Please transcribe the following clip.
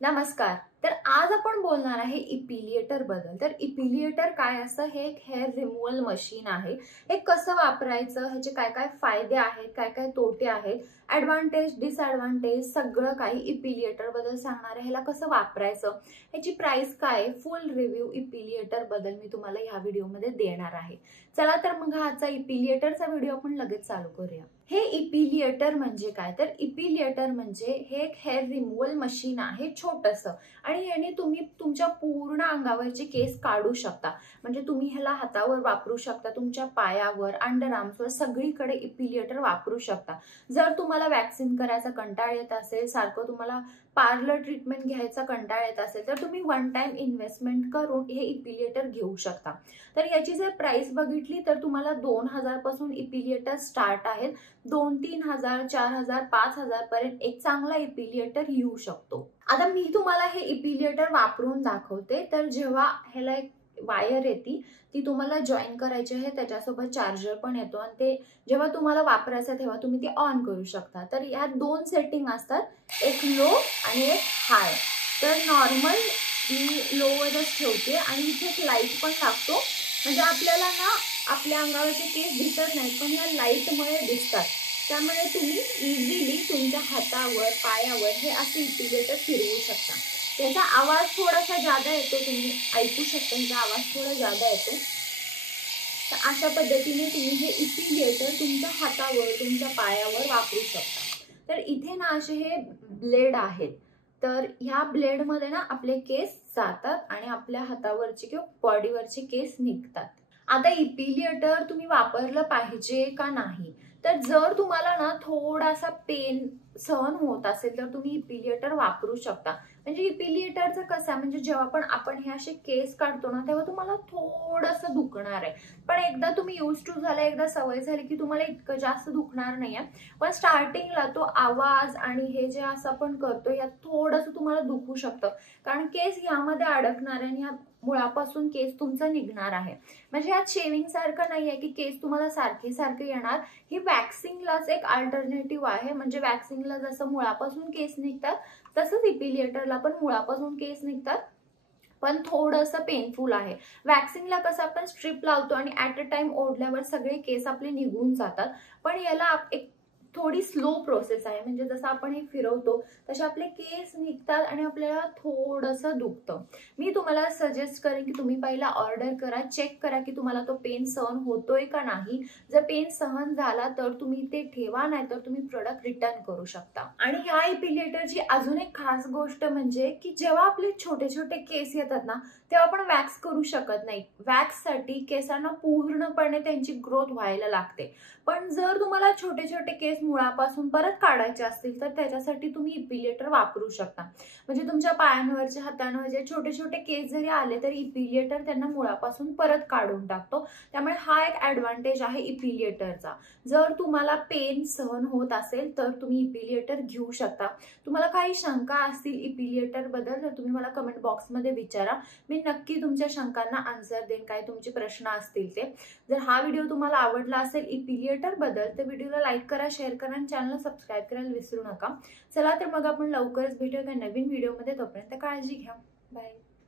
नमस्कार. तर आज आपण बोलणार आहे इपिलिएटर बद्दल. तर इपिलिएटर काय असतं? हे एक हेअर रिमूव्हल मशीन आहे. हे कसं वापरायचं, ह्याचे काय काय फायदे आहेत, काय काय तोटे आहेत, ॲडव्हान्टेज डिसॲडव्हान्टेज सगळं काही इपिलिएटर बद्दल सांगणार आहे. ह्याला कसं वापरायचं, ह्याची प्राइस काय, फुल रिव्ह्यू इपिलिएटर बद्दल मी तुम्हाला ह्या व्हिडिओमध्ये देणार आहे. चला तर मग आजचा इपिलिएटरचा व्हिडिओ आपण लगेच चालू करूया. हे इपिलिएटर म्हणजे काय? तर इपिलिएटर म्हणजे हे एक हेअर रिमूव्हल मशीन आहे छोटंसं, आणि याने तुम्ही तुमच्या पूर्ण अंगावरचे केस काढू शकता. म्हणजे तुम्ही ह्याला हातावर वापरू शकता, तुमच्या पायावर, अंडर आर्म्सवर सगळीकडे इपिलिएटर वापरू शकता. जर तुम्हाला वॅक्सिन करायचा कंटाळ येत असेल, सारखं तुम्हाला पार्लर ट्रीटमेंट घ्यायचा कंटाळ येत असेल, तर तुम्ही वन टाइम इन्व्हेस्टमेंट करून हे इपिलिएटर घेऊ शकता. तर याची जर प्राइस बघितली तर तुम्हाला 2000 पासून इपिलिएटर स्टार्ट आहेत. 2-3000, 4000, 5000 पर्यंत एक चांगला इपिलिएटर येऊ शकतो. आता मी तुम्हाला हे इपिलिएटर वापरून दाखवते. तर जेव्हा ह्याला एक वायर येते ती तुम्हाला जॉईन करायची आहे, त्याच्यासोबत चार्जर पण येतो, आणि ते जेव्हा तुम्हाला वापरायचं तेव्हा तुम्ही ते ऑन करू शकता. तर ह्या दोन सेटिंग असतात, एक लो आणि एक हाय. तर नॉर्मल मी लोवरच ठेवते आणि इथे एक लाईट पण टाकतो, म्हणजे आपल्याला ना आपल्या अंगावरचे केस दिसत नाहीत, पण या लाईटमुळे दिसतात. त्यामुळे तुम्ही इझिली तुमच्या हातावर, पायावर हे असे इपिलिएटर फिरवू शकता. त्याचा आवाज थोडासा जादा येतो, तुम्ही ऐकू शकता, त्याचा आवाज थोडा जादा येतो. तर अशा पद्धतीने तुम्ही हे इपिलिएटर तुमच्या हातावर, तुमच्या पायावर वापरू शकता. तर इथे ना असे हे ब्लेड आहेत. तर ह्या ब्लेडमध्ये ना आपले केस जातात आणि आपल्या हातावरचे किंवा बॉडीवरचे केस निघतात. आता इपिलिएटर तुम्ही वापरलं पाहिजे का नाही? तर जर तुम्हाला ना थोडासा पेन सहन होत असेल तर तुम्ही इपिलिएटर वापरू शकता. म्हणजे इपिलिएटरचं कसं आहे, म्हणजे जेव्हा आपण हे असे केस काढतो ना तेव्हा तुम्हाला थोडंसं दुखणार आहे, पण एकदा तुम्ही यूज टू झाला, एकदा सवय झाली की तुम्हाला इतकं जास्त दुखणार नाही आहे. पण स्टार्टिंगला तो आवाज आणि हे जे असं आपण करतो यात थोडंसं तुम्हाला दुखू शकतं, कारण केस ह्यामध्ये अडकणार आहे आणि ह्या मुळापासून केस तुमचा निघणार आहे. म्हणजे ह्यात शेविंग सारखं नाही आहे की केस तुम्हाला सारखे सारखे येणार. ही वॅक्सिंगलाच एक अल्टरनेटिव्ह आहे. म्हणजे वॅक्सिंगला जसं मुळापासून केस निघतात तसंच इपिलिएटरला पण मुळापासून केस निघतात, पण थोडंसं पेनफुल आहे. वॅक्सिंगला कसं आपण स्ट्रिप लावतो आणि ॲट अ टाइम ओढल्यावर सगळे केस आपले निघून जातात, पण याला एक थोडी स्लो प्रोसेस आहे. म्हणजे जसं आपण हे फिरवतो तसे आपले केस निघतात आणि आपल्याला थोडंसं दुखतं. मी तुम्हाला सजेस्ट करेन की तुम्ही पहिला ऑर्डर करा, चेक करा की तुम्हाला तो पेन सहन होतोय का नाही. जर पेन सहन झाला तर तुम्ही ते ठेवा, नाही तर तुम्ही प्रोडक्ट रिटर्न करू शकता. आणि ह्या इपिलिएटरची अजून एक खास गोष्ट म्हणजे की जेव्हा आपले छोटे छोटे केस येतात ना तेव्हा आपण वॅक्स करू शकत नाही. वॅक्ससाठी केसांना पूर्णपणे त्यांची ग्रोथ व्हायला लागते. पण जर तुम्हाला छोटे छोटे केस मुळापासून परत काढायचे असतील तर त्याच्यासाठी तुम्ही इपिलिएटर वापरू शकता. म्हणजे तुमच्या पायांवरचे, हातांवरचे छोटे छोटे केस जरी आले तरी इपिलिएटर त्यांना मुळापासून परत काढून टाकतो. त्यामुळे हा एक ॲडव्हान्टेज आहे इपिलिएटरचा. जर तुम्हाला पेन सहन होत असेल तर तुम्ही इपिलिएटर घेऊ शकता. तुम्हाला काही शंका असतील इपिलिएटर बद्दल तर तुम्ही मला कमेंट बॉक्समध्ये विचारा. मी नक्की तुमच्या शंकांना आन्सर देईन, काय तुमचे प्रश्न असतील ते. जर हा व्हिडिओ तुम्हाला आवडला असेल इपिलिएटर बद्दल तर व्हिडिओला लाईक करा, शेअर करा आणि चॅनलला सबस्क्राईब करायला विसरू नका. चला तर मग आपण लवकरच भेटूया एका नवीन व्हिडिओमध्ये. तोपर्यंत काळजी घ्या. बाय.